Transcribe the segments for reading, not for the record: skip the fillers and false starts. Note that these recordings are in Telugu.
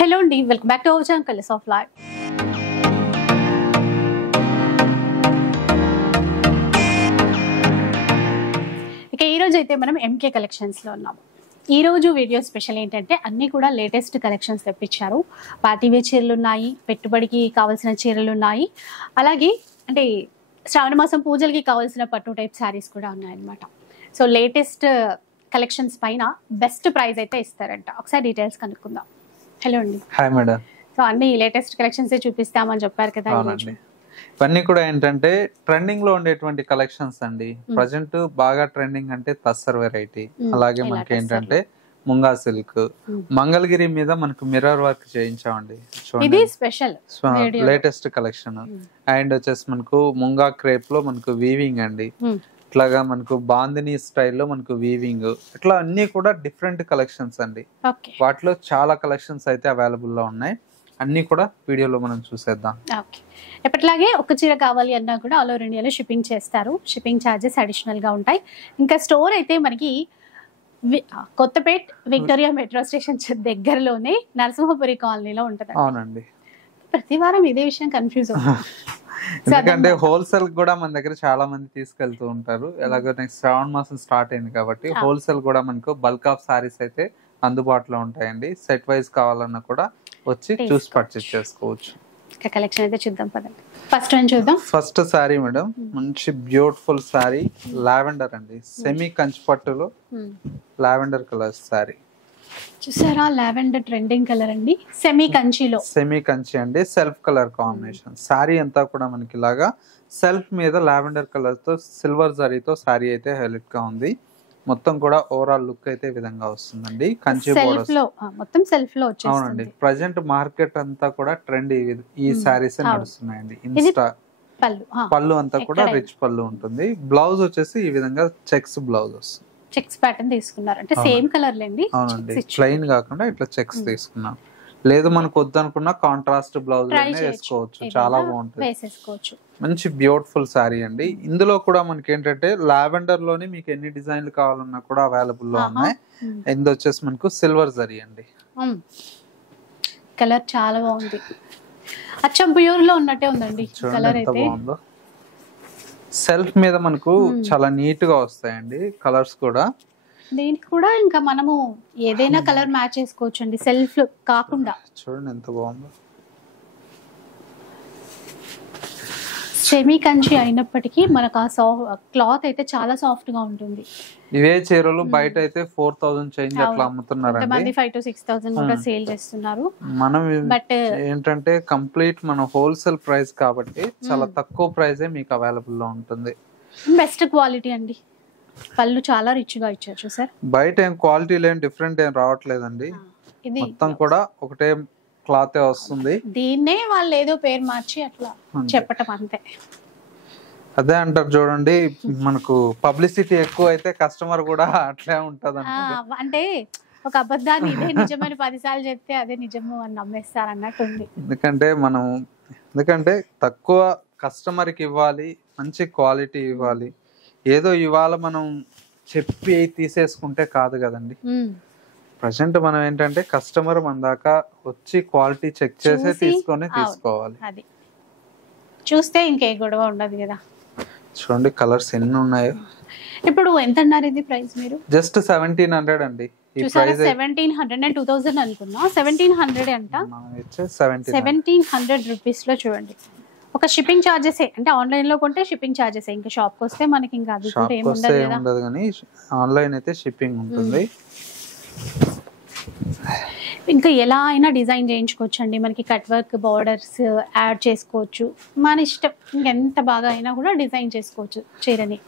హలో అండి, welcome back to our channel colours of life. ఇక ఈరోజు అయితే మనం ఎంకే కలెక్షన్స్లో ఉన్నాము. ఈరోజు వీడియో స్పెషల్ ఏంటంటే అన్నీ కూడా లేటెస్ట్ కలెక్షన్స్ తెప్పించారు. పార్టీవేర్ చీరలు ఉన్నాయి, పెట్టుబడికి కావాల్సిన చీరలు ఉన్నాయి, అలాగే అంటే శ్రావణ మాసం పూజలకి కావాల్సిన పట్టు టైప్ శారీస్ కూడా ఉన్నాయన్నమాట. సో లేటెస్ట్ కలెక్షన్స్ పైన బెస్ట్ ప్రైస్ అయితే ఇస్తారంట. ఒకసారి డీటెయిల్స్ కనుక్కుందాం. హలో అండి. Hi madam. సో అన్ని లేటెస్ట్ కలెక్షన్స్ చూపిస్తామని చెప్పారు కదా. అవునండి, ఇవన్నీ కూడా ఏంటంటే ట్రెండింగ్ లో ఉండేటువంటి కలెక్షన్స్ అండి. ప్రజెంట్ బాగా ట్రెండింగ్ అంటే తస్సర్ వెరైటీ, అలాగే మనకి ఏంటంటే ముంగా సిల్క్, మంగళగిరి మీద మనకు మిర్రర్ వర్క్ చేయించామండి. ఇది స్పెషల్ లేటెస్ట్ కలెక్షన్. అండ్ వచ్చేసి మనకు ముంగా క్రేప్ లో మనకు వీవింగ్ అండి, ఇట్లాగా మనకు బాందిని స్టైల్లో మనకు వీవింగ్, ఇట్లా అన్ని కూడా డిఫరెంట్ కలెక్షన్స్ అండి. వాటిలో చాలా కలెక్షన్స్ అయితే అవైలబుల్ లో ఉన్నాయి. అన్ని కూడా వీడియోలో మనం చూసేద్దాం. ఎప్పటిలాగే ఒక చీర కావాలి అన్నా కూడా ఆల్ ఓవర్ ఇండియాలో షిప్పింగ్ చేస్తారు. షిప్పింగ్ ఛార్జెస్ అడిషనల్ గా ఉంటాయి. ఇంకా స్టోర్ అయితే మనకి కొత్తపేట్ విక్టోరియా మెట్రో స్టేషన్ దగ్గరలోనే నరసింహపురి కాలనీలో ఉంటది. అవునండి, ప్రతి వారం ఇదే విషయం కన్ఫ్యూజ్ అవుతుంది. ఎందుకంటే హోల్సేల్ కూడా మన దగ్గర చాలా మంది తీసుకెళ్తూ ఉంటారు. ఎలాగో నెక్స్ట్ శ్రావణ మాసం స్టార్ట్ అయింది కాబట్టి హోల్సేల్ కూడా మనకు బల్క్ ఆఫ్ సారీస్ అయితే అందుబాటులో ఉంటాయండి. సెట్ వైజ్ కావాలన్నా కూడా వచ్చి చూసి పర్చేస్ చేసుకోవచ్చు. కలెక్షన్ అయితే చూద్దాం పదండి. ఫస్ట్ వన్ చూద్దాం. ఫస్ట్ సారీ మేడం, మంచి బ్యూటిఫుల్ సారీ, లావెండర్ అండి, సెమీ కంచి పట్టులో లావెండర్ కలర్ సారీ. చూసారా, లావెండర్ ట్రెండింగ్ కలర్ అండి, సెమీ కంచిలో. సెమీ కంచి అండి, సెల్ఫ్ కలర్ కాంబినేషన్. సారీ అంతా కూడా మనకి ఇలాగా సెల్ఫ్ మీద లావెండర్ కలర్ తో సిల్వర్ జరీతో సారీ అయితే హైలైట్ గా ఉంది. మొత్తం కూడా ఓవరాల్ లుక్ అయితే ఈ విధంగా వస్తుందండి. కంచి బోర్డర్స్ మొత్తం సెల్ఫ్ లో వచ్చేస్తుంది. అవునండి, ప్రజెంట్ మార్కెట్ అంతా కూడా ట్రెండ్ ఈ సారీస్ నడుస్తున్నాయండి. ఇన్స్టా పళ్ళు అంతా కూడా రిచ్ పళ్ళు ఉంటుంది. బ్లౌజ్ వచ్చేసి ఈ విధంగా చెక్స్ బ్లౌజ్ వస్తుంది. చెక్స్ ప్యాటర్న్ తీసుకున్నారు అంటే సేమ్ కలర్ లేండి. అవునండి, ప్లెయిన్ కాకుండా ఇట్లా చెక్స్ తీసుకున్నాం. లేదు మనకు వద్దనుకున్న కాంట్రాస్ట్ బ్లౌజ్ వేసుకోవచ్చు, చాలా బాగుంటుంది. మంచి బ్యూటిఫుల్ సారీ అండి. ఇందులో కూడా మనకి ఏంటంటే లావెండర్ లోని మీకు ఎన్ని డిజైన్లు కావాలన్నా కూడా అవైలబుల్ లో ఉన్నాయి. ఇది వచ్చేసి మనకు సిల్వర్ జరీ అండి. కలర్ చాలా బాగుంది, అచ్చం ప్యూర్ లో ఉన్నట్టే ఉందండి కలర్ అయితే. సెల్ఫ్ మీద మనకు చాలా నీట్ గా వస్తాయండి కలర్స్ కూడా. దీనికి కూడా ఇంకా మనము ఏదైనా కలర్ మ్యాచ్ చేసుకోవచ్చు అండి, సెల్ఫ్ కాకుండా. చూడండి ఎంత బాగుందో. సెమీ కంచి అయినప్పటికీ మనకు ఆ క్లాత్ అయితే చాలా సాఫ్ట్ గా ఉంటుంది. ఇవే చీరలు బయట అయితే 4000 చేంజ్ అట్లా అమ్ముతున్నారు. 5,000 to 6,000 కూడా సేల్ చేస్తున్నారు. మనం బట్ ఏంటంటే కంప్లీట్ మన హోల్సేల్ ప్రైస్ కాబట్టి చాలా తక్కువ ప్రైస్ మీకు అవైలబుల్ లో ఉంటుంది. బెస్ట్ క్వాలిటీ అండి. పళ్ళు చాలా రిచ్ గా ఇచ్చారు చూసారు. బయట ఏం క్వాలిటీ లేని డిఫరెంట్ ఏం రావట్లేదండి, మొత్తం కూడా ఒకటే క్లాత్ వస్తుంది. దీన్నే వాళ్ళు ఏదో పేరు మార్చి అట్లా చెప్పటం అంతే. అదే అంటారు చూడండి, మనకు పబ్లిసిటీ ఎక్కువ అయితే కస్టమర్ కూడా అట్లే ఉంటది. అంటే ఒక అబద్ధాన్ని ఇదే నిజమని 10 సార్లు చెప్తే అదే నిజము అని నమ్మేస్తారు అన్నట్టు ఉంది. ఎందుకంటే తక్కువ కస్టమర్ కి ఇవ్వాలి, మంచి క్వాలిటీ ఇవ్వాలి. ఏదో ఇవాళ మనం చెప్పి తీసేసుకుంటే కాదు కదండి. ప్రజెంట్ మనం ఏంటంటే కస్టమర్ మన దాకా వచ్చి క్వాలిటీ చెక్ చేసి తీసుకోవాలి. అది చూస్తే ఇంకే గొడవ ఉండదు కదా. చూడండి కలర్స్ ఎన్ని ఉన్నాయో. ఇప్పుడు ఎంత అన్నారు ఇది ప్రైస్? మీరు జస్ట్ 1700 అండి. ఈ ప్రైస్ 1700 అండ్ 2000 అనుకున్నా, 1700 అంట. 1700 రూపీస్ లో చూడండి. ఒక షిప్పింగ్ చార్జెస్ అంటే ఆన్లైన్ లో కొంటే షిప్పింగ్ చార్జెస్, ఇంకా షాప్ కి వస్తే మనకి ఇంకా అది కూడా ఏమి ఉండదు కానీ ఆన్లైన్ అయితే షిప్పింగ్ ఉంటుంది. ఇంకా ఎలా అయినా డిజైన్ చేయించుకోవచ్చు అండి. మనకి కట్ వర్క్ బార్డర్స్ యాడ్ చేసుకోవచ్చు, మన ఇష్టం. ఇంకెంత బాగా అయినా కూడా డిజైన్ చేసుకోవచ్చు చీరని.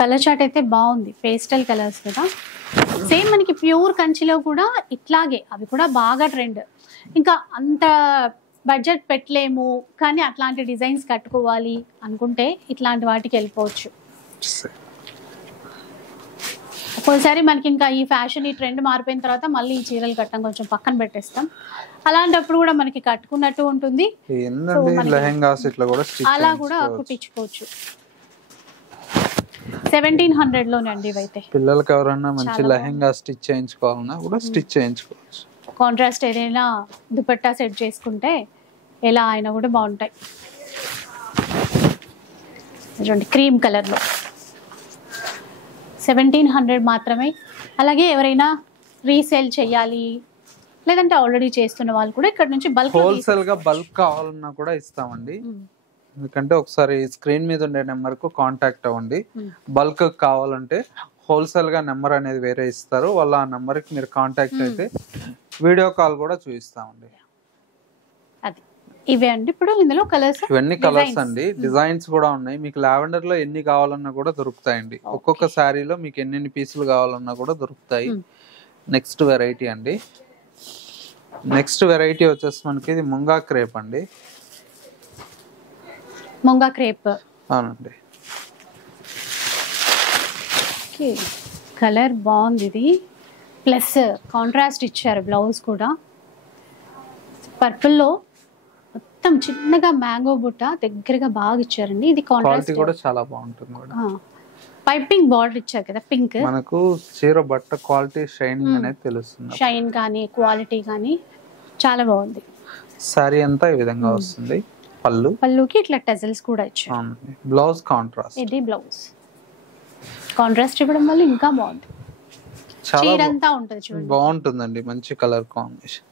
కలర్ చార్ట్ అయితే బాగుంది, పేస్టల్ కలర్స్ కదా. సేమ్ మనకి ప్యూర్ కంచిలో కూడా ఇట్లాగే అవి కూడా బాగా ట్రెండ్. ఇంకా అంత బడ్జెట్ పెట్టలేము కానీ అట్లాంటి డిజైన్స్ కట్టుకోవాలి అనుకుంటే ఇట్లాంటి వాటికి వెళ్ళిపోవచ్చు. ఒక్కోసారి మనకి ఇంకా ఈ ఫ్యాషన్, ఈ ట్రెండ్ మారిపోయిన తర్వాత మళ్ళీ ఈ చీరలు కట్టడం కొంచెం పక్కన పెట్టేస్తాం. అలాంటప్పుడు కూడా మనకి కట్టుకున్నట్టు ఉంటుంది, అలా కూడా కుట్టించుకోవచ్చు. 1700 లోనే అండి ఇవైతే. పిల్లలకి ఎవరైనా మంచి లెహంగా స్టిచ్ చేయించుకోవాలన్నా కూడా స్టిచ్ చేయించుకోవచ్చు. కాంట్రాస్ట్ ఏదైనా దుపట్టా సెట్ చేసుకుంటే ఎలా అయినా కూడా బాగుంటాయి. చూడండి క్రీమ్ కలర్లో 1700 మాత్రమే. అలాగే ఎవరైనా రీసేల్ చేయాలి లేదంటే ఆల్రెడీ చేస్తున్న వాళ్ళు కూడా ఇక్కడ నుంచి బల్క్ హోల్సేల్ గా బల్క్ కావాలన్నా కూడా ఇస్తామండి. ఎందుకంటే ఒకసారి స్క్రీన్ మీద ఉండే నెంబర్ కు కాంటాక్ట్ అవ్వండి. బల్క్ కావాలంటే హోల్సేల్ గా నెంబర్ అనేది వేరే ఇస్తారు, వాళ్ళ ఆ నెంబర్ కి మీరు కాంటాక్ట్ అయితే వీడియో కాల్ కూడా చూపిస్తామండి. అది ఇవే అండి ఇప్పుడు ఇందులో కలర్స్. ఇవన్నీ కలర్స్ అండి, డిజైన్స్ కూడా ఉన్నాయి. మీకు లావెండర్ లో ఎన్ని కావాలన్నా కూడా దొరుకుతాయండి. ఒక్కొక్క శారీలో మీకు ఎన్ని పీసులు కావాలన్నా కూడా దొరుకుతాయి. నెక్స్ట్ వెరైటీ అండి, నెక్స్ట్ వెరైటీ వచ్చేసి మనకి ఇది ముంగా క్రేప్ అండి. ముంగా క్రేప్ అవునండి. కలర్ బాగుంది ఇది, ప్లస్ కాంట్రాస్ట్ ఇచ్చారు బ్లౌజ్ కూడా. పర్పుల్ లో మొత్తం చిన్నగా మ్యాంగో బుట్ట దగ్గరగా బాగా ఇచ్చారండి. ఇది కాంట్రాస్ట్ కూడా చాలా బాగుంటుంది. పైపింగ్ బార్డర్ ఇచ్చారు కదా పింక్. మనకు చీర బట్ట క్వాలిటీ షైనింగ్ అనేది తెలుస్తుంది. షైన్ కానీ క్వాలిటీ కానీ చాలా బాగుంది. సారీ అంతా ఈ విధంగా వస్తుంది. పళ్ళుకి ఇట్లా టెజల్స్ కూడా ఇచ్చారు. Blouse contrast. ఇది బ్లౌజ్ కాంట్రాస్ట్ ఇవ్వడం వల్ల ఇంకా బాగుంది. చీర అంతా ఉంటది చూడండి, బాగుంటుందండి. మంచి కలర్ కాంబినేషన్.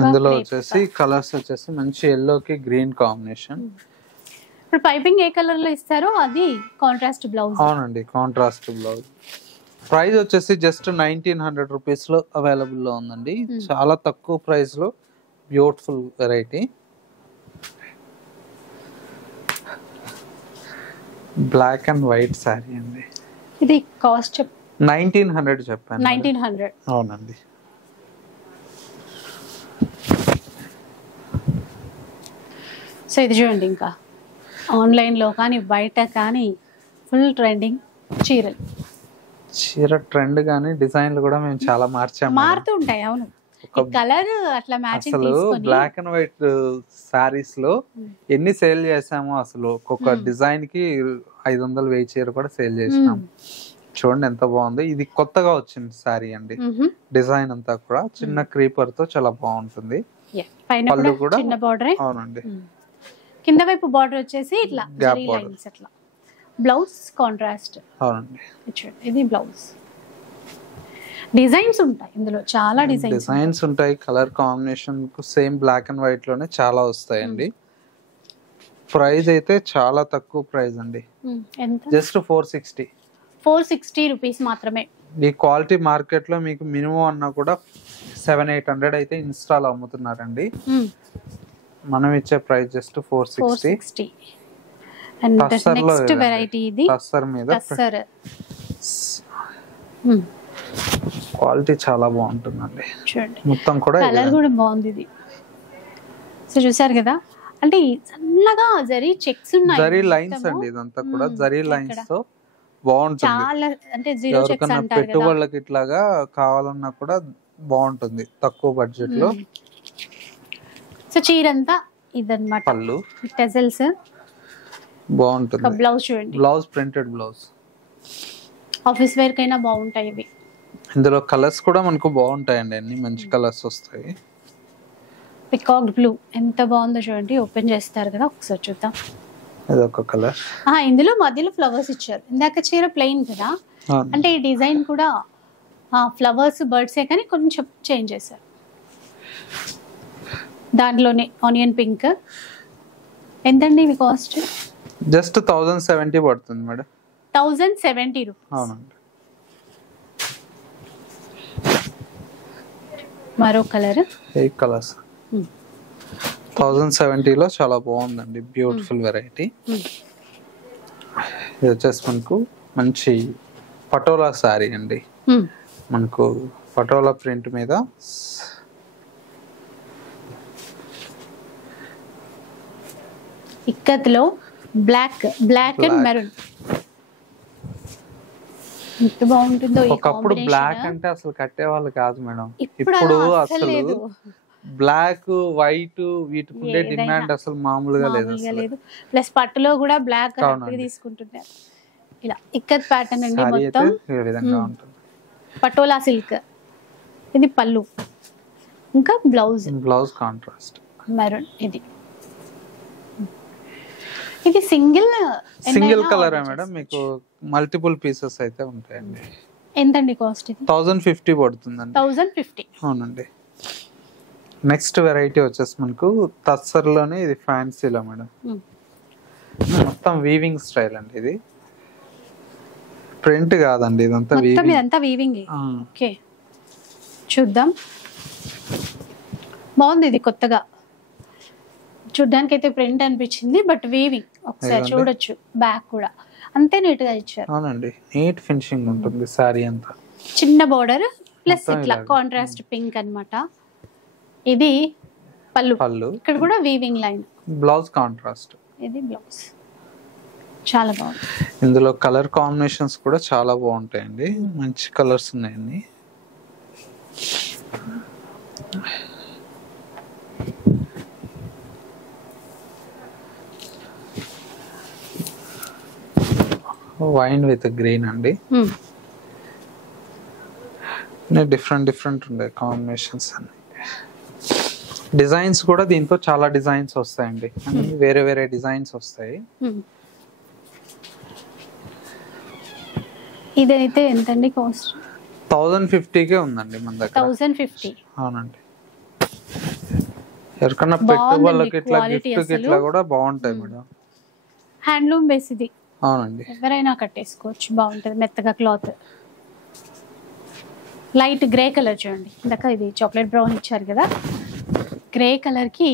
ఇందులో వచ్చేసి కలర్స్ వచ్చేసి మంచి ఎల్లో కి గ్రీన్ కాంబినేషన్. ఇప్పుడు పైపింగ్ ఏ కలర్ లో ఇస్తారో అది కాంట్రాస్ట్ బ్లౌజ్. అవునండి, కాంట్రాస్ట్ బ్లౌజ్. ప్రైస్ వచ్చేసి జస్ట్ 1900 రూపీస్ లో అవైలబుల్ లో ఉందండి. చాలా తక్కువ ప్రైస్ లో beautiful variety. Black and white sari అండి. ఇది కాస్ట్ 1900 చెప్పాను. 1900. అవునండి. సో ఇది చూడండి, ఇంకా ఆన్లైన్ లో కానీ బయట కానీ ఫుల్ ట్రెండింగ్ చీరలు. చీర ట్రెండ్ గానీ డిజైన్లు కూడా మేము చాలా మారుతూ ఉంటాయి. అవును, కలర్ అట్లా మ్యాచింగ్ తీసుకొని బ్లాక్ అండ్ వైట్ సారీస్ లో ఎన్ని సేల్ చేసామో అసలు ఒక్కొక్క డిజైన్ కి 500-1000 చీర కూడా సేల్ చేసినాం. చూడండి ఎంత బాగుంది. ఇది కొత్తగా వచ్చింది సారీ అండి. డిజైన్ అంతా కూడా చిన్న క్రీపర్ తో చాలా బాగుంటుంది. పళ్ళు కూడా చిన్న బార్డర్. అవునండి. కింద వైపు బార్డర్ వచ్చేసి ఇట్లా జరీ లైన్స్ అట్లా. Blouse contrast. అవునండి. ఇది బ్లౌజ్. డిజైన్స్ ఉంటాయి ఇందులో, చాలా డిజైన్స్ ఉంటాయి. Colour combination same black and white లోనే చాలా వస్తాయండి. ప్రైస్ అయితే చాలా తక్కువ ప్రైస్ అండి, జస్ట్ 460 రూపీస్ మాత్రమే. ఈ క్వాలిటీ మార్కెట్ లో మీకు మినిమం అన్నా కూడా 700-800 అయితే ఇన్స్టాల్ అమ్ముతున్నారండి. మనం ఇచ్చే price just 460. And next variety ఇది టస్సర్ మీద. క్వాలిటీ చాలా బాగుంటుందండి. చూడండి మొత్తం కూడా కలర్ కూడా బాగుంది ఇది. సో చూసారు కదా, అంటే సన్నగా జరీ చెక్స్ ఉన్నాయి, జరీ లైన్స్ అండి. ఇదంతా కూడా జరీ లైన్స్ తో బాగుంటుంది. చాలా అంటే జీరో చెక్స్ అంటారు కదా, పెట్టుబడులకు ఇట్లాగా కావాలన్నా కూడా బాగుంటుంది తక్కువ బడ్జెట్ లో. సో చీరంతా ఇదన్నమాట. పళ్ళు టెజల్స్ బాగుంటుంది. బ్లౌజ్ చూడండి, blouse printed blouse. Office wear కైనా బాగుంటాయి ఇవి. ఇందులో కలర్స్ కూడా మనకు బాగుంటాయండి, అన్ని మంచి కలర్స్ వస్తాయి. పికాక్ బ్లూ ఎంత బాగుందో చూడండి. ఓపెన్ చేస్తారు కదా, ఒకసారి చూద్దాం. ఇదొక కలర్. ఇందులో మధ్యలో ఫ్లవర్స్ ఇచ్చారు. ఇందాక చీర ప్లెయిన్ కదా, అంటే ఈ డిజైన్ కూడా ఫ్లవర్స్ బర్డ్సే కానీ కొంచెం చేంజ్ చేశారు. దాంట్లోనే ఆనియన్ పింక్. ఎంతండి ఇవి కాస్ట్? జస్ట్ 1070 పడుతుంది మేడం. 1070 రూపీస్. అవునండి. మరో కలర్. ఏ కలర్స్ 1070 లో చాలా బాగుందండి, బ్యూటిఫుల్ వెరైటీ. ఇది వచ్చేసి మనకు మంచి పటోలా సారీ అండి. మనకు పటోలా ప్రింట్ మీద ఇక్కత్లో బ్లాక్ అండ్ మెరూన్. ఎంత బాగుంటుందో. ఒకప్పుడు బ్లాక్ అంటే అసలు కట్టేవాళ్ళు కాదు మేడం. ఇప్పుడు అసలు బ్లాక్ వైట్ వీటికి ఉండే డిమాండ్ అసలు మామూలుగా లేదు. ప్లస్ పట్టులో కూడా బ్లాక్ తీసుకుంటున్నారు. ఇలా ఇక్కత్ ప్యాటర్న్ అండి మొత్తం. ఈ విధంగా ఉంటుంది. పటోలా సిల్క్. ఇది పళ్ళు. ఇంకా బ్లౌజ్ కాంట్రాస్ట్ మెరూన్. ఇది సింగిల్ కలర్ మేడం, మీకు మల్టిపుల్ పీసెస్ అయితే ఉంటాయండి. ఎంతండి కాస్ట్? ఇది 1050 పడుతుందండి. 1050. అవునండి. నెక్స్ట్ వెరైటీ వచ్చేసి మనకు తస్సర్లోనే ఇది ఫ్యాన్సీలో మేడం, మొత్తం వీవింగ్ స్టైల్ అండి. ఇది ప్రింట్ కాదండి, ఇదంతా వీవింగ్. ఓకే, చూద్దాం. బాగుంది, ఇది కొత్తగా చూడ్డానికి అయితే ప్రింట్ అనిపించింది, బట్ వీవింగ్ ఒకసారి చూడొచ్చు. బ్యాక్ కూడా అంతే నీట్ గా ఇచ్చారు. అవునండి, నీట్ ఫినిషింగ్ ఉంటుంది. సారీ అంతా చిన్న బోర్డర్ ప్లస్ ఇట్లా కాంట్రాస్ట్ పింక్ అన్నమాట. ఇది పళ్ళు, ఇక్కడ కూడా వీవింగ్ లైన్. Blouse contrast. ఇది బ్లౌజ్, చాలా బాగుంది. ఇందులో కలర్ కాంబినేషన్స్ కూడా చాలా బాగుంటాయండి, మంచి కలర్స్ ఉన్నాయండి. వైన్ విత్ గ్రీన్ అండి. డిఫరెంట్ ఉంటాయి కాంబినేషన్స్ అన్ని. డిజైన్స్ కూడా దీంతో చాలా డిజైన్స్ వస్తాయండి, వేరే డిజైన్స్ వస్తాయి. ఇదైతే ఎంతండి కాస్ట్? 1050కే ఉందండి మన దగ్గర. 1050. అవునండి, ఎవరికన్నా పెట్టు వాళ్ళకి ఇట్లా గిఫ్ట్ ఇట్లా కూడా బాగుంటాయి మేడం. హ్యాండ్లూమ్ బేస్ ఇది. అవునండి, ఎవరైనా కట్టేసుకోవచ్చు, బాగుంటది మెత్తగా క్లాత్. లైట్ గ్రే కలర్ చూడండి, ఇందాక ఇది చాక్లెట్ బ్రౌన్ ఇచ్చారు కదా, గ్రే కలర్ కి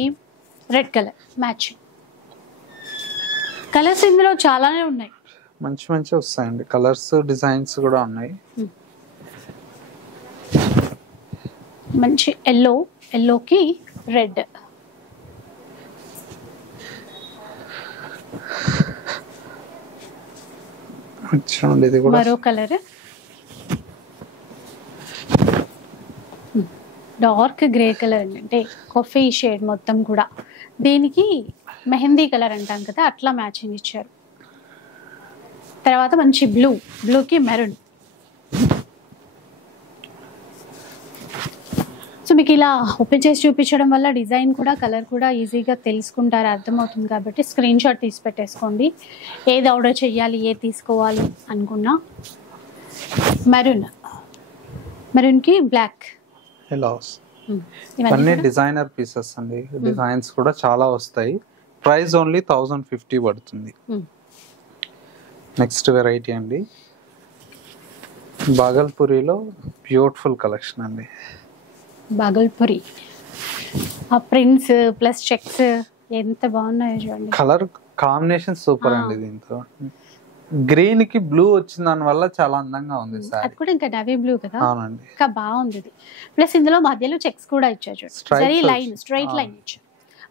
రెడ్ కలర్ మ్యాచింగ్. కలర్స్ ఇందులో చాలానే ఉన్నాయి, మంచి వస్తాయండి. కలర్స్ డిజైన్స్ కూడా ఉన్నాయి. మంచి ఎల్లోకి రెడ్. ఇది కూడా మరో కలర్ డార్క్ గ్రే కలర్, అంటే కాఫీ షేడ్ మొత్తం కూడా. దీనికి మెహందీ కలర్ అంటాం కదా, అట్లా మ్యాచింగ్ ఇచ్చారు. తర్వాత మంచి బ్లూకి మెరూన్. సో మీకు ఇలా ఓపెన్ చేసి చూపించడం వల్ల డిజైన్ కూడా కలర్ కూడా ఈజీగా తెలుసుకుంటారు, అర్థమవుతుంది. కాబట్టి స్క్రీన్ షాట్ తీసి పెట్టేసుకోండి, ఏది ఆర్డర్ చేయాలి, ఏది తీసుకోవాలి అనుకున్నా. మెరూన్కి బ్లాక్. ఇవన్నీ డిజైనర్ పీసెస్ అండి, డిజైన్స్ కూడా చాలా వస్తాయి. ప్రైస్ ఓన్లీ 1050 పడుతుంది. నెక్స్ట్ వెరైటీ అండి, బాగల్పూరిలో బ్యూటిఫుల్ కలెక్షన్ అండి. బాగల్పూరి ఆ ప్రింట్స్ ప్లస్ చెక్స్ ఎంత బాగున్నాయో చూడండి. కలర్ కాంబినేషన్ సూపర్ అండి. దీంతో గ్రీన్ కి బ్లూ వచ్చిన దాని వల్ల చాలా అందంగా ఉంది సార్. అది కూడా ఇంకా నేవీ బ్లూ కదా. అవునండి, ఇంకా బాగుంది. ప్లస్ ఇందులో మధ్యలో చెక్స్ కూడా ఇచ్చారు, స్ట్రైట్ లైన్ ఇచ్చారు.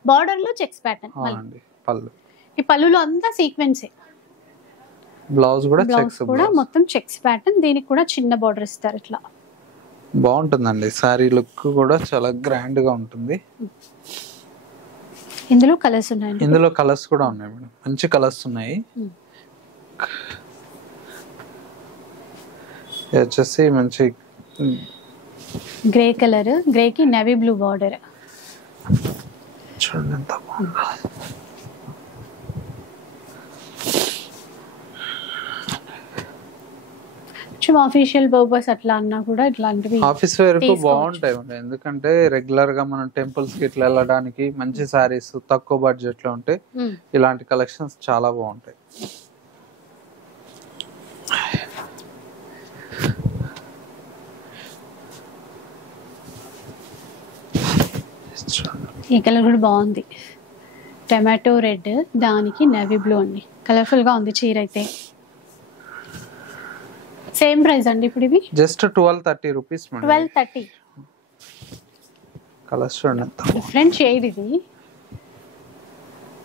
బార్డర్ లో చెక్స్ ప్యాటర్న్. అవునండి, పళ్ళు. ఈ పళ్ళులో అంతా సీక్వెన్సే. బ్లౌజ్ కూడా చెక్స్, కూడా మొత్తం చెక్స్ ప్యాటర్న్. దీనికి కూడా చిన్న బార్డర్ ఇస్తారు. ఇట్లా బాగుంటుందండి. సారీ లుక్ కూడా చాలా గ్రాండ్ గా ఉంటుంది. ఇందులో కలర్స్ ఉన్నాయి. ఇందులో కలర్స్ కూడా ఉన్నాయి మేడం, మంచి కలర్స్ ఉన్నాయి. వచ్చేసి మంచి గ్రే కలర్, గ్రేకి నేవీ బ్లూ బార్డర్. చూడండి ఎంత బాగుంది. ఆఫీషియల్ పర్పస్ అట్లా అన్నా కూడా ఇట్లాంటివి ఆఫీస్ వేర్ కు బాగుంటాయి. ఎందుకంటే రెగ్యులర్ గా మనం టెంపుల్స్ కి ఇట్లా వెళ్ళడానికి మంచి సారీస్ తక్కువ బడ్జెట్ లో ఉంటే ఇలాంటి కలెక్షన్స్ చాలా బాగుంటాయి. ఈ కలర్ కూడా బాగుంది, టమాటో రెడ్, దానికి నేవీ బ్లూ అండి. కలర్ఫుల్ గా ఉంది చీర అయితే. సేమ్ ప్రైస్ అండి ఇప్పుడు ఇవి? Just 1230 rupees madam. 1230. కలర్స్ చూడండి, డిఫరెంట్ షేడ్. ఇది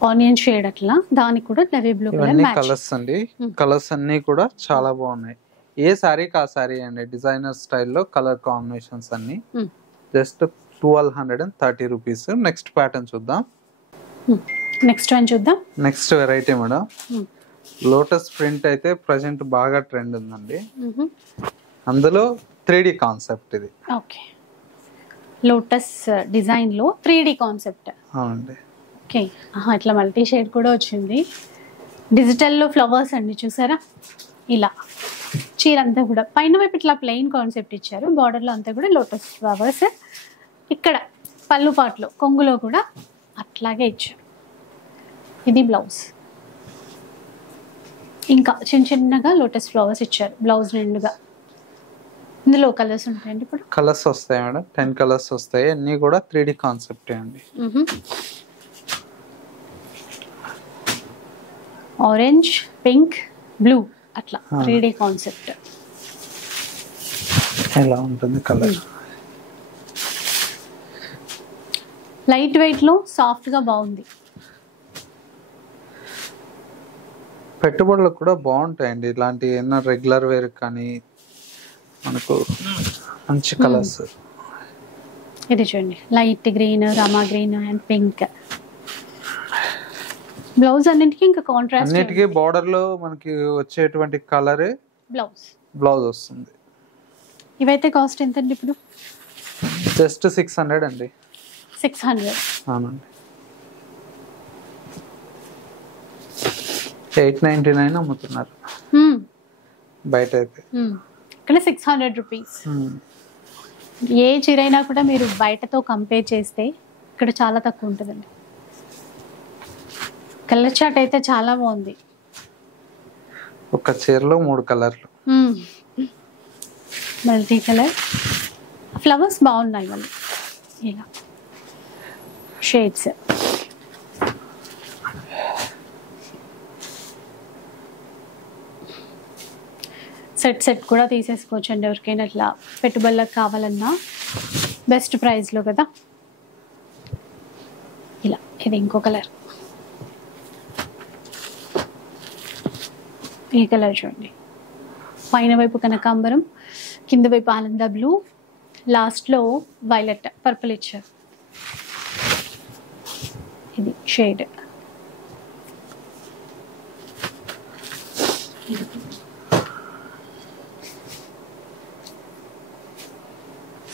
ఆనియన్ షేడ్ అట్లా, దానికి కూడా navy blue colour match. Colours అండి, కలర్స్ అన్ని కూడా చాలా బాగున్నాయి. ఏ సారీ కా సారీ అండి, డిజైనర్ స్టైల్లో కలర్ కాంబినేషన్స్ అన్ని. Just 1230 rupees. నెక్స్ట్ ప్యాటర్న్ చూద్దాం. నెక్స్ట్ వన్ చూద్దాం. Next variety madam, lotus print అయితే ప్రెసెంట్ బాగా ట్రెండ్ ఉందండి. అందులో 3D కాన్సెప్ట్. ఇది ఓకే, లోటస్ డిజైన్ లో 3D కాన్సెప్ట్. అవునండి. ఓకే, ఇట్లా మల్టీ షేడ్ కూడా వచ్చింది. డిజిటల్లో ఫ్లవర్స్ అండి, చూసారా? ఇలా చీర అంతా కూడా పైన వైపు ఇట్లా ప్లెయిన్ కాన్సెప్ట్ ఇచ్చారు, బార్డర్ లో అంతా కూడా లోటస్ ఫ్లవర్స్. ఇక్కడ పళ్ళు పాటలో కొంగులో కూడా అట్లాగే ఇచ్చారు. ఇది బ్లౌజ్. ఇంకా చిన్న చిన్నగా లోటస్ ఫ్లవర్స్ ఇచ్చారు బ్లౌజ్ నిండుగా. ఇందులో కలర్స్ ఉంటాయండి. ఇప్పుడు కలర్స్ వస్తాయి మేడం, 10 కలర్స్ వస్తాయి. అన్ని కూడా 3D కాన్సెప్ట్ అండి. ఆరెంజ్, పింక్, బ్లూ అట్లా 3D కాన్సెప్ట్. ఎలా ఉంటుంది కలర్? లైట్ వెయిట్ లో సాఫ్ట్ గా బాగుంది. పెట్టుబడులకు కూడా బాగుంటాయండి ఇలాంటి ఏమైనా రెగ్యులర్ వేర్ కానీ మనకు మంచి కలర్స్. ఇది చూడండి, light green, Rama green and pink. Blouse అన్నిటికీ ఇంకా కాంట్రాస్ట్, అన్నిటికీ బార్డర్ లో మనకి వచ్చేటువంటి కలరే బ్లౌజ్ వస్తుంది. ఇవైతే కాస్ట్ ఎంత అండి ఇప్పుడు? జస్ట్ 600 అండి. 600. అవునండి. 899 అమ్ముతున్నారు బయట అయితే. ఇక్కడ 600 రూపీస్. ఏ చీరైనా కూడా మీరు బయటతో కంపేర్ చేస్తే ఇక్కడ చాలా తక్కువ ఉంటుందండి. కలర్ చార్ట్ అయితే చాలా బాగుంది. ఒక చీరలో 3 కలర్లు, మల్టీ కలర్ ఫ్లవర్స్ బాగున్నాయి. మళ్ళీ ఇలా షేడ్స్. సెట్ కూడా తీసేసుకోవచ్చు అండి ఎవరికైనా ఇట్లా పెట్టుబడులకు కావాలన్నా. బెస్ట్ ప్రైస్లో కదా. ఇలా ఇది ఇంకో కలర్. ఈ కలర్ చూడండి, పైన వైపు కనకాంబరం, కింద వైపు ఆనంద బ్లూ, లాస్ట్లో వైలెట్ పర్పుల్ ఇచ్చారు. ఇది షేడ్.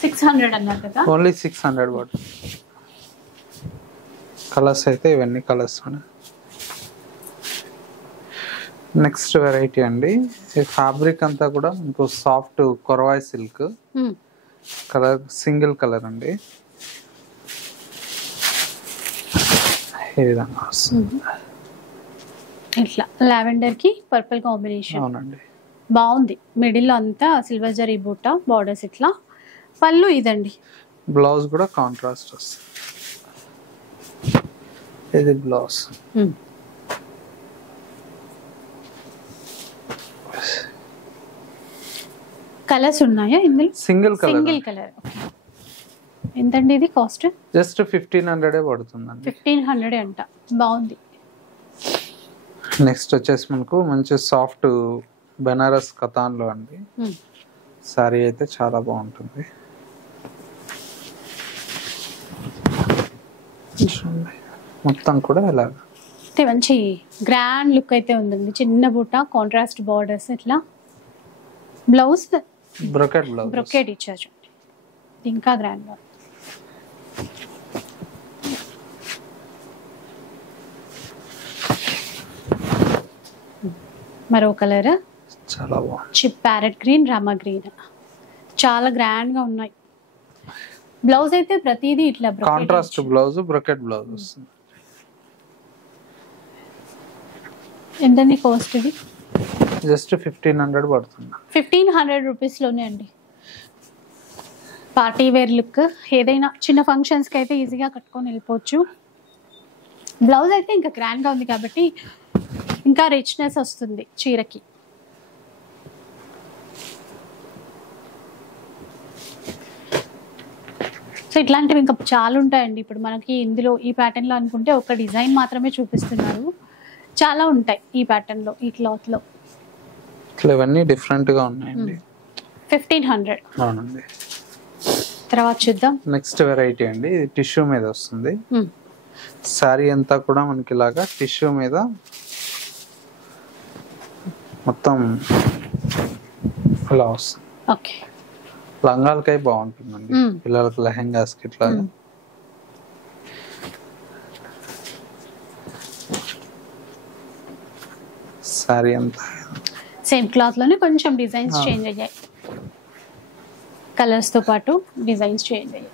$600 అన్నారు కదా. Only 600 what. కలర్స్ అయితే ఇవన్నీ కలర్స్. నెక్స్ట్ వెరైటీ అండి, ఈ ఫ్యాబ్రిక్ అంతా కూడా మీకు soft Korvai silk colour, single colour అండి. ఈ విధంగా వస్తుంది. ఇట్లా లావెండర్ కి పర్పుల్ కాంబినేషన్. అవునండి, బాగుంది. మిడిల్ లో అంతా సిల్వర్ జరీ బూటా బార్డర్స్. ఇట్లా పళ్ళు ఇదండి. బ్లౌజ్ కూడా కాంట్రాస్ట్ వస్తుంది. ఇది బ్లౌజ్. కలర్స్ ఉన్నాయా ఇందులో? Single colour. ఎంతండి ఇది కాస్ట్? జస్ట్ 1500 పడుతుందండి. 1500 అంట. బాగుంది. నెక్స్ట్ వచ్చేసి మనకు మంచి సాఫ్ట్ బెనారస్ కతాన్ లో అండి. సారీ అయితే చాలా బాగుంటుంది. మొత్తం కూడా ఇలా మంచి గ్రాండ్ లుక్ అయితే ఉందండి. చిన్న బూట, కాంట్రాస్ట్ బార్డర్స్. ఇట్లా బ్లౌజ్ బ్రొకెట్ ఇచ్చారు. ఇంకా గ్రాండ్ గా. మరో కలర్ చాలా బాగుంది. Chip parrot green, Rama green. చాలా గ్రాండ్ గా ఉన్నాయి. బ్లౌజ్ అయితే ప్రతిదీ ఇట్లా కాంట్రాస్ట్ బ్లౌజ్, బ్రొకెట్ బ్లౌజ్ వస్తుంది. ఎంతండి కాస్ట్ ఇది? జస్ట్ 1500 పడుతుంది. 1500 రూపీస్ లోనే అండి. పార్టీ వేర్ లుక్, ఏదైనా చిన్న ఫంక్షన్స్ కి అయితే ఈజీగా కట్టుకొని వెళ్ళిపోవచ్చు. బ్లౌజ్ అయితే ఇంకా గ్రాండ్ గా ఉంది కాబట్టి ఇంకా రిచ్నెస్ వస్తుంది చీరకి. సో ఇట్లాంటివి ఇంకా చాలా ఉంటాయండి. ఇప్పుడు మనకి ఇందులో ఈ ప్యాటర్న్ లో అనుకుంటే ఒక డిజైన్ మాత్రమే చూపిస్తున్నారు. చాలా ఉంటాయి ఈ ప్యాటర్న్ లో, ఈ క్లాత్ లో. ఇవన్నీ డిఫరెంట్ గా ఉన్నాయండి. 1500. అవునండి. తర్వాత చూద్దాం నెక్స్ట్ వెరైటీ అండి. ఇది టిష్యూ మీద వస్తుంది. సారీ అంతా కూడా మనకి ఇలాగా టిష్యూ మీద మొత్తం ఇలా వస్తుంది. ఓకే. లంగాలకై బాగుంటుందండి, పిల్లలకి లెహెంగాస్ కి ఇట్లా. సారీ అంతా సేమ్ క్లాత్ లోనే కొంచెం డిజైన్స్ చేంజ్ అయ్యాయి, కలర్స్ తో పాటు డిజైన్స్ చేంజ్ అయ్యాయి.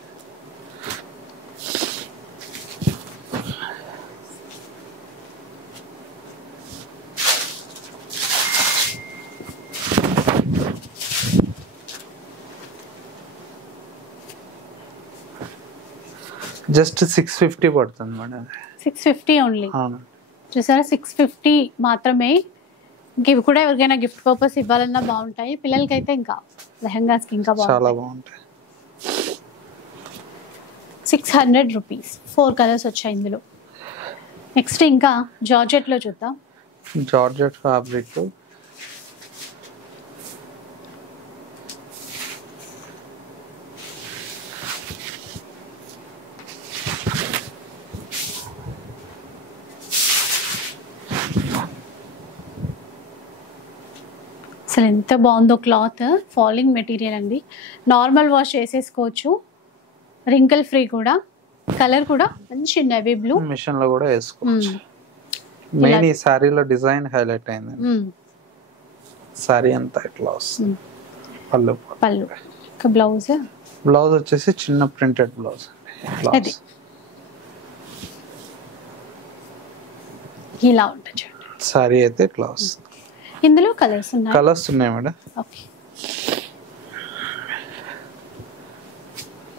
జస్ట్ 650 పడుతుంది మేడం. 650 ఓన్లీ. చూసారా, 650 మాత్రమే. ఇంక ఇవి కూడా ఎవరికైనా గిఫ్ట్ పర్పస్ ఇవ్వాలన్నా బాగుంటాయి, పిల్లలకైతే ఇంకా లెహంగాస్ కి ఇంకా చాలా బాగుంటాయి. 600 రూపీస్, 4 కలర్స్ వచ్చాయి ఇందులో. నెక్స్ట్ ఇంకా జార్జెట్ లో చూద్దాం. జార్జెట్ ఫ్యాబ్రిక్ అసలు ఎంత బాగుందో క్లాత్, ఫాలింగ్ మెటీరియల్ అండి. నార్మల్ వాష్ చేసేసుకోవచ్చు, రింకిల్ ఫ్రీ కూడా. కలర్ కూడా మంచి నేవీ బ్లూ. మిషన్ లో కూడా వేసుకోవచ్చు. మెయిన్ ఈ సారీలో డిజైన్ హైలైట్ అయింది. సారీ అంతా ఇట్లా వస్తుంది. పళ్ళు బ్లౌజ్ వచ్చేసి చిన్న ప్రింటెడ్ బ్లౌజ్. అది ఇలా ఉంటుంది. సారీ అయితే ఇట్లా వస్తుంది. ఇందులో కలర్స్ ఉన్నాయి మేడం. Okay,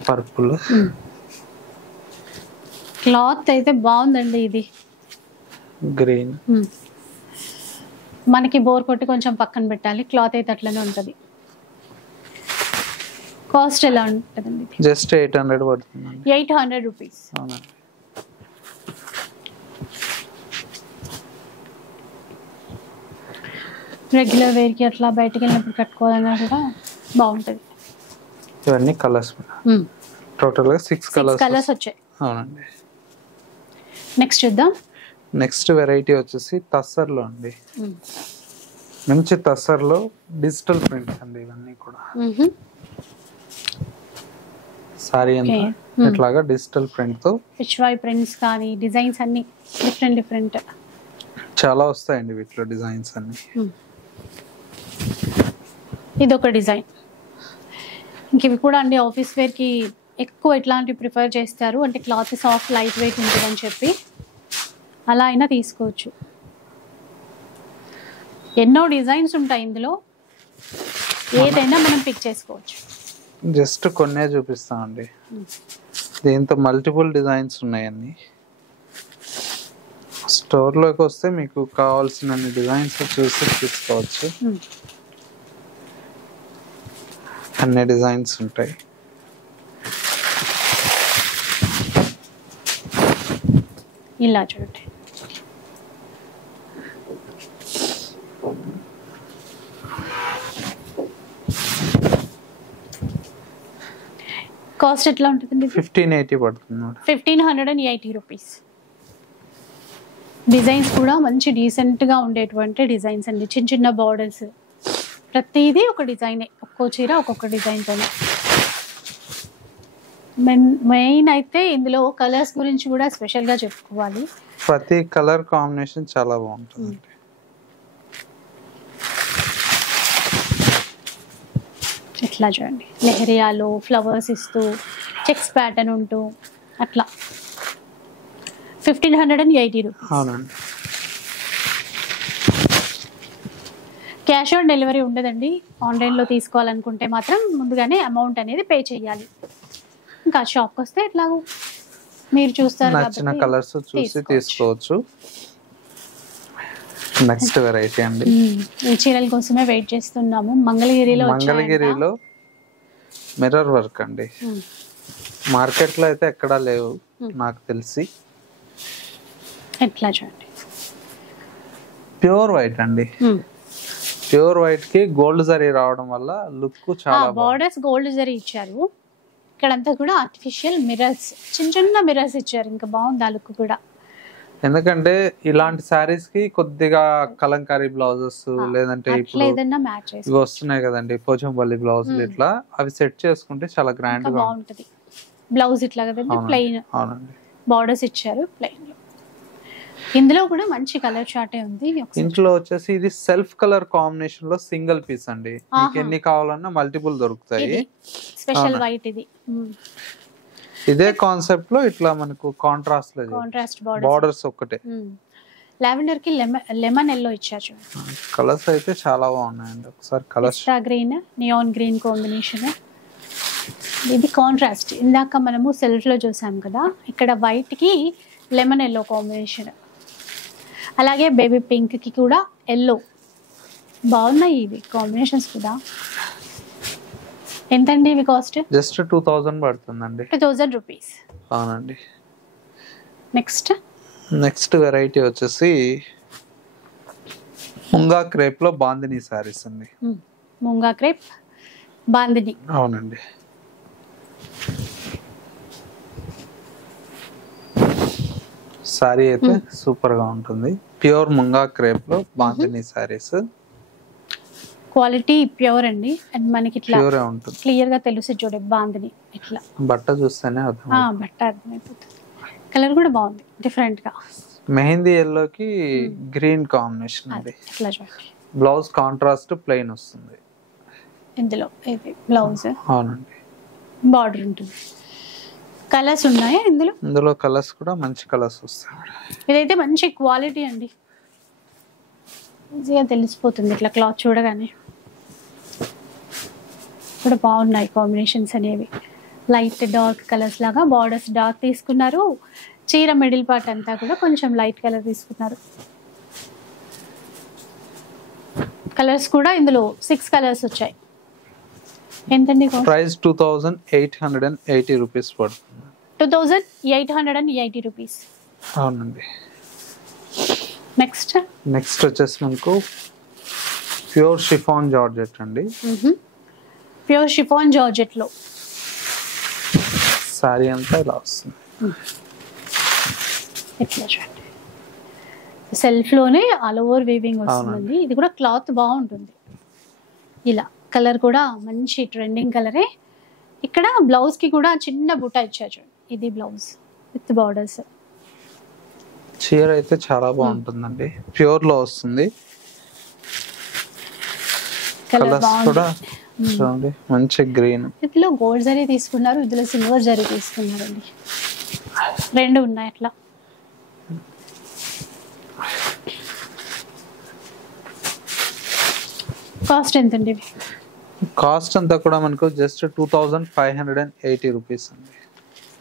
purple. క్లాత్ అయితే బాగుందండి. ఇది గ్రీన్. మనకి బోర్ కొట్టి కొంచెం పక్కన పెట్టాలి, క్లాత్ అయితే అట్లనే ఉంటుంది. కాస్ట్ ఎలా ఉంటుందండి? జస్ట్ 800 పడుతుంది. 800 రూపీస్. రెగ్యులర్ వేర్ కి అట్లా బయటకు వెళ్ళినప్పుడు కట్టుకోవాలన్నా కూడా బాగుంటుంది. ఇవన్నీ కలర్స్ టోటల్ గా 6 కలర్స్ వచ్చాయి. అవునండి. నెక్స్ట్ చూద్దాం. నెక్స్ట్ వెరైటీ వచ్చేసి టస్సర్ లో అండి. మంచి టస్సర్ లో డిజిటల్ ప్రింట్స్ అండి ఇవన్నీ కూడా. సారీ అంతా ఇట్లాగా డిజిటల్ ప్రింట్ తో పిచ్వై ప్రింట్స్ కానీ డిజైన్స్ అన్ని డిఫరెంట్ చాలా వస్తాయండి వీటిలో డిజైన్స్ అన్ని. ఇది ఒక డిజైన్. ఇంక ఇవి కూడా అండి ఆఫీస్ వేర్ కి ఎక్కువ ఎట్లాంటి ప్రిఫర్ చేస్తారు అంటే క్లాత్ సాఫ్ట్ లైట్ వెయిట్ ఉంటుందని చెప్పి అలా అయినా తీసుకోవచ్చు. ఎన్నో డిజైన్స్ ఉంటాయి ఇందులో, ఏదైనా మనం పిక్ చేసుకోవచ్చు. జస్ట్ కొన్నే చూపిస్తామండి, దీంతో మల్టిపుల్ డిజైన్స్ ఉన్నాయండి. స్టోర్ లోకి వస్తే మీకు కావాల్సిన డిజైన్స్ చూసి తీసుకోవచ్చు. అన్ని డిజైన్స్ ఉంటాయి. ఇలా చూడండి. కాస్ట్ ఎట్లా ఉంటుంది? 1580 పడుతుంది. 1580 రూపీస్. డిజైన్స్ కూడా మంచి డీసెంట్ గా ఉండేటువంటి డిజైన్స్ అండి. చిన్న చిన్న బార్డర్స్, ప్రతిదీ ఒక డిజైనే, ఒక్కో చీర ఒక్కొక్క డిజైన్ తోనే. మెయిన్ అయితే ఇందులో కలర్స్ గురించి కూడా స్పెషల్ గా చెప్పుకోవాలి. ప్రతి కలర్ కాంబినేషన్ చాలా బాగుంటుంది. ఇట్లా చూడండి, లెహరియాలో ఫ్లవర్స్ ఇస్తూ చెక్స్ ప్యాటర్న్ ఉంటూ అట్లా 1580 రూపీస్. అవునండి. క్యాష్ ఆన్ డెలివరీ ఉండదండి. ఆన్లైన్లో తీసుకోవాలనుకుంటే మాత్రం ముందుగానే అమౌంట్ అనేది పే చేయాలి. ఇంకా షాప్కి వస్తే ఎట్లా మీరు చూస్తారు, నచ్చిన కలర్స్ చూసి తీసుకోవచ్చు. నెక్స్ట్ వెరైటీ అండి, ఈ చీరల కోసమే వెయిట్ చేస్తున్నాము. మంగళగిరిలో మిర్రర్ వర్క్ అండి. మార్కెట్ లో అయితే ఎక్కడా లేవు నాకు తెలిసి. ఎట్లా చూడండి, ప్యూర్ వైట్ అండి. ప్యూర్ వైట్ కి గోల్డ్ జరీ రావడం వల్ల లుక్ చాలా బోర్డర్స్ గోల్డ్ జరీ ఇచ్చారు. ఇక్కడంతా కూడా ఆర్టిఫిషియల్ మిర్రర్స్, చిన్న చిన్న మిర్రర్స్ ఇచ్చారు. ఇంకా బాగుంది ఆ లుక్ కూడా. ఎందుకంటే ఇలాంటి శారీస్ కి కొద్దిగా కలంకారీ బ్లౌజెస్ లేదంటే ఇప్పుడు ఇవి వస్తున్నాయి కదండి పోచంపల్లి బ్లౌజులు ఇట్లా అవి సెట్ చేసుకుంటే చాలా గ్రాండ్ గా బాగుంటది. బ్లౌజ్ ఇట్లా కదండి ప్లెయిన్. అవునండి. బార్డర్స్ ఇచ్చారు ప్లెయిన్ లో. ఇందులో కూడా మంచి కలర్ చార్టే ఉంది. ఇంట్లో వచ్చేసి ఇది సెల్ఫ్ కలర్ కాంబినేషన్ లో సింగిల్ పీస్ అండి. మీకు ఎన్ని కావాలన్నా మల్టిపుల్ దొరుకుతాయి. స్పెషల్ వైట్ ఇది. ఇదే కాన్సెప్ట్ లో ఇట్లా మనకు కాంట్రాస్ట్ బార్డర్స్ ఒక్కటే. లావెండర్ కి లెమన్ ఎల్లో ఇచ్చారు. కలర్స్ అయితే చాలా బాగున్నాయండి. ఒకసారి colours green neon green combination. ఇది కాంట్రాస్ట్. ఇందాక మనము సెల్ఫ్ లో చూసాం కదా, ఇక్కడ వైట్ కి లెమన్ ఎల్లో కాంబినేషన్. అలాగే బేబీ పింక్ కి కూడా ఎల్లో. బాగున్నాయి ఇవి కాంబినేషన్స్ కూడా. ఎంతండి ఇవి కాస్ట్? జస్ట్ 2000 పడుతుందండి. 2000 రూపీస్. అవునండి. నెక్స్ట్ వెరైటీ వచ్చేసి ముంగా క్రేప్ లో బాందిని సారీస్ అండి. ముంగా క్రేప్ బాందిని. అవునండి. సారీ అయితే సూపర్ గా ఉంటుంది. ప్యూర్ ముంగా క్రేప్ లో బాందిని సారీస్. క్వాలిటీ ప్యూర్ అండి. అండ్ మనకి ఇట్లా ప్యూర్ ఉంటుంది, క్లియర్ గా తెలుసు చూడే బాందిని. ఇట్లా బట్ట చూస్తేనే అర్థం. బట్ట అర్థమైపోతుంది. కలర్ కూడా బాగుంది డిఫరెంట్ గా. మెహందీ ఎల్లో కి గ్రీన్ కాంబినేషన్ అండి. ఇట్లా చూడండి. బ్లౌజ్ కాంట్రాస్ట్ ప్లెయిన్ వస్తుంది. ఇందులో ఇది బ్లౌజ్. అవునండి. బార్డర్ ఉంటుంది. కలర్స్ ఉన్నాయా ఇందులో? ఇందులో కలర్స్ కూడా మంచి కలర్స్ వస్తాయి. ఇదైతే మంచి క్వాలిటీ అండి. ఈజీగా తెలిసిపోతుంది ఇట్లా క్లాత్ చూడగానే. కూడా బాగున్నాయి కాంబినేషన్స్ అనేవి. లైట్ డార్క్ కలర్స్ లాగా బార్డర్స్ డార్క్ తీసుకున్నారు. చీర మిడిల్ పార్ట్ అంతా కూడా కొంచెం లైట్ కలర్ తీసుకున్నారు. కలర్స్ కూడా ఇందులో 6 కలర్స్ వచ్చాయి. ఎంతండి ప్రైస్? 2880 రూపీస్ పడుతుంది. 2880 రూపీస్. అవునండి. నెక్స్ట్ వచ్చేసి మనకు ప్యూర్ షిఫాన్ జార్జెట్ అండి. ప్యూర్ షిఫాన్ జార్జెట్ లో సారీ అంతా ఇలా వస్తుంది. ఇట్లా చూడండి. సెల్ఫ్ లోనే ఆల్ ఓవర్ వీవింగ్ వస్తుంది. ఇది కూడా క్లాత్ బాగుంటుంది. ఇలా కలర్ కూడా మంచి ట్రెండింగ్ కలరే. ఇక్కడ బ్లౌజ్ కి కూడా చిన్న బుట్ట ఇచ్చారు చూడండి. ఇది బ్లౌజ్ విత్ బార్డర్స్. చీర అయితే చాలా బాగుంటుందండి. ప్యూర్ లో వస్తుంది. కలర్స్ కూడా చూడండి మంచి గ్రీన్. ఇందులో గోల్డ్ జరీ తీసుకున్నారు, ఇందులో సిల్వర్ జరీ తీసుకున్నారండి. రెండు ఉన్నాయి అట్లా. కాస్ట్ ఎంతండి? కాస్ట్ అంతా కూడా మనకు జస్ట్ 2580 రూపీస్ అండి.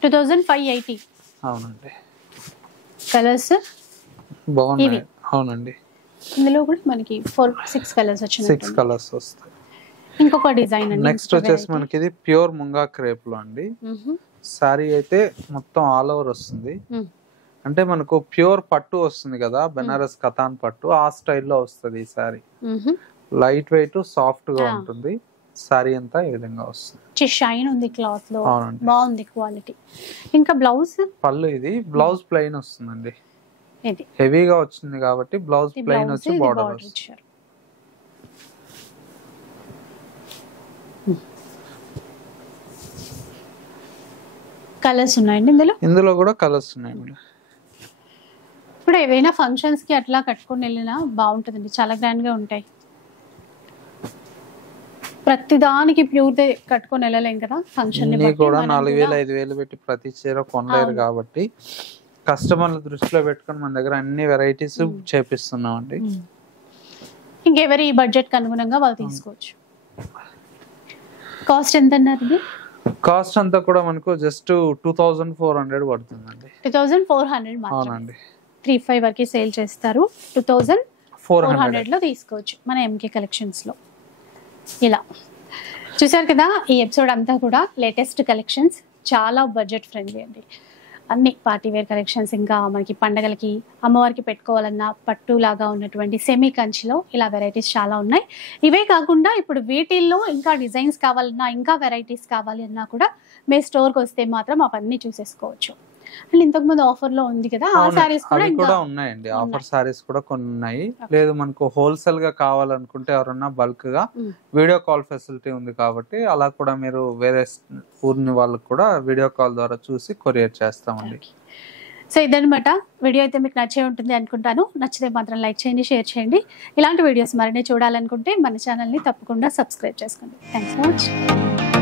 2580. అవునండి. కలర్స్ బాగున్నాయి. అవునండి. ఇందులో కూడా మనకి 6 కలర్స్ వచ్చినాయి. 6 కలర్స్ వస్తాయి. ఇంకొక డిజైన్ అండి. నెక్స్ట్ వచ్చేసి మనకి ఇది ప్యూర్ ముంగా క్రేప్ లో అండి. సారీ అయితే మొత్తం ఆల్ ఓవర్ వస్తుంది. అంటే మనకు ప్యూర్ పట్టు వస్తుంది కదా, బెనారస్ కతాన్ పట్టు, ఆ స్టైల్లో వస్తుంది ఈ సారీ. లైట్ వెయిట్ సాఫ్ట్ గా ఉంటుంది. సారీ అంతా ఈ విధంగా వస్తుంది. షైన్ ఉంది క్లాత్ లో. బాగుంది క్వాలిటీ. ఇంకా బ్లౌజ్ పళ్ళు. ఇది బ్లౌజ్ ప్లెయిన్ వస్తుందండి. ఇది హెవీగా వచ్చింది కాబట్టి బ్లౌజ్ ప్లెయిన్ వచ్చి బార్డర్ వస్తుంది. కలర్స్ ఉన్నాయండి ఇందులో కూడా కలర్స్ ఉన్నాయి. ఇప్పుడు ఏవైనా ఫంక్షన్స్ కి అట్లా కట్టుకొని వెళ్ళినా బాగుంటుందండి. చాలా గ్రాండ్ గా ఉంటాయి. ప్రతి దానికి ప్యూర్ కట్టుకొని వెళ్ళలేం కదా ఫంక్షన్ కూడా 4000 5000 పెట్టి ప్రతి చీర కొనలేరు కాబట్టి కస్టమర్ల దృష్టిలో పెట్టుకొని మన దగ్గర అన్ని వెరైటీస్ చేపిస్తున్నాం అండి. ఇంకెవరి బడ్జెట్ కి అనుగుణంగా వాళ్ళు తీసుకోవచ్చు. కాస్ట్ ఎంత అన్నారు? కాస్ట్ అంతా కూడా మనకు జస్ట్ 2400 పడుతుందండి. 2400 అవునండి. 35 వరకు సేల్ చేస్తారు. 2400 లో తీసుకోవచ్చు మన ఎంకే కలెక్షన్స్ లో. ఇలా చూసారు కదా, ఈ ఎపిసోడ్ అంతా కూడా లేటెస్ట్ కలెక్షన్స్, చాలా బడ్జెట్ ఫ్రెండ్లీ అండి. అన్ని పార్టీ వేర్ కలెక్షన్స్, ఇంకా మనకి పండగలకి అమ్మవారికి పెట్టుకోవాలన్నా పట్టు లాగా ఉన్నటువంటి సెమీ కంచిలో ఇలా వెరైటీస్ చాలా ఉన్నాయి. ఇవే కాకుండా ఇప్పుడు వీటిల్లో ఇంకా డిజైన్స్ కావాలన్నా, ఇంకా వెరైటీస్ కావాలి అన్నా కూడా మీ స్టోర్కి వస్తే మాత్రం అవన్నీ చూసేసుకోవచ్చు. అండ్ ఇంతకు ముందు ఆఫర్ లో ఉంది కదా ఆ సారీస్ కూడా అవి ఇంకా కూడా ఉన్నాయండి. ఆఫర్ సారీస్ కూడా కొన్ని ఉన్నాయి. లేదు మనకు హోల్సేల్ గా కావాలనుకుంటే ఎవరన్నా బల్క్ గా వీడియో కాల్ ఫెసిలిటీ ఉంది కాబట్టి అలా కూడా మీరు వేరే ఊరిని వాళ్ళకి కూడా వీడియో కాల్ ద్వారా చూసి కొరియర్ చేస్తామండి. సో ఇదనమాట వీడియో అయితే మీకు నచ్చే ఉంటుంది అనుకుంటాను. నచ్చితే మాత్రం లైక్ చేయండి, షేర్ చేయండి. ఇలాంటి వీడియోస్ మరిన్ని చూడాలనుకుంటే మన ఛానల్ని తప్పకుండా సబ్స్క్రైబ్ చేసుకోండి. Thanks for watching.